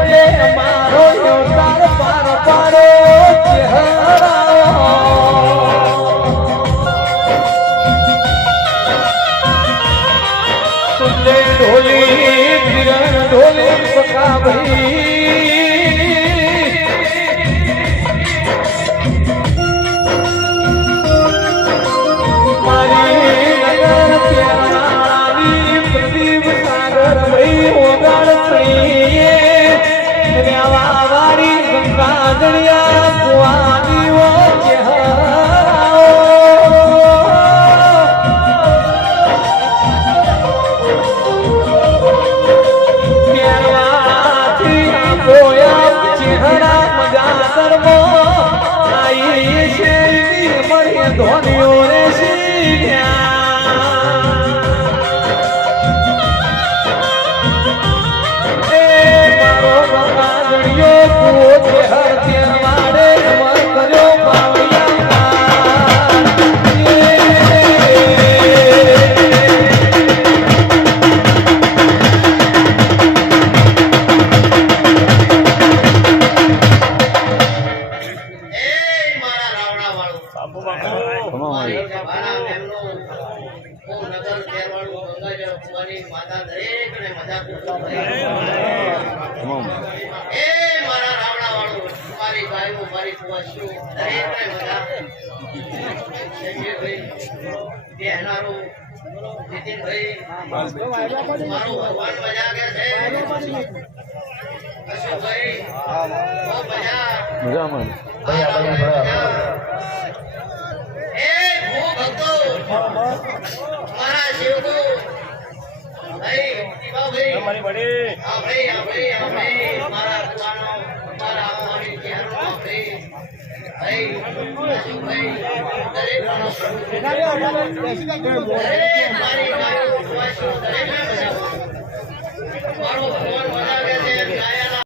એ મારો અવતાર પાર પાડો ઢોલી કિરણ ઢોલી પકા મારી નગર પ્યારી પ્રદીપ સાગર ભાઈ ઓગાડતી વારી ગંગા દરિયા કુવાદીઓ ધોનીઓ રે મારો ગંગાજળિયો કુવો છે હર ત્યાં વાડે અમર કર્યો મારો ભગવાન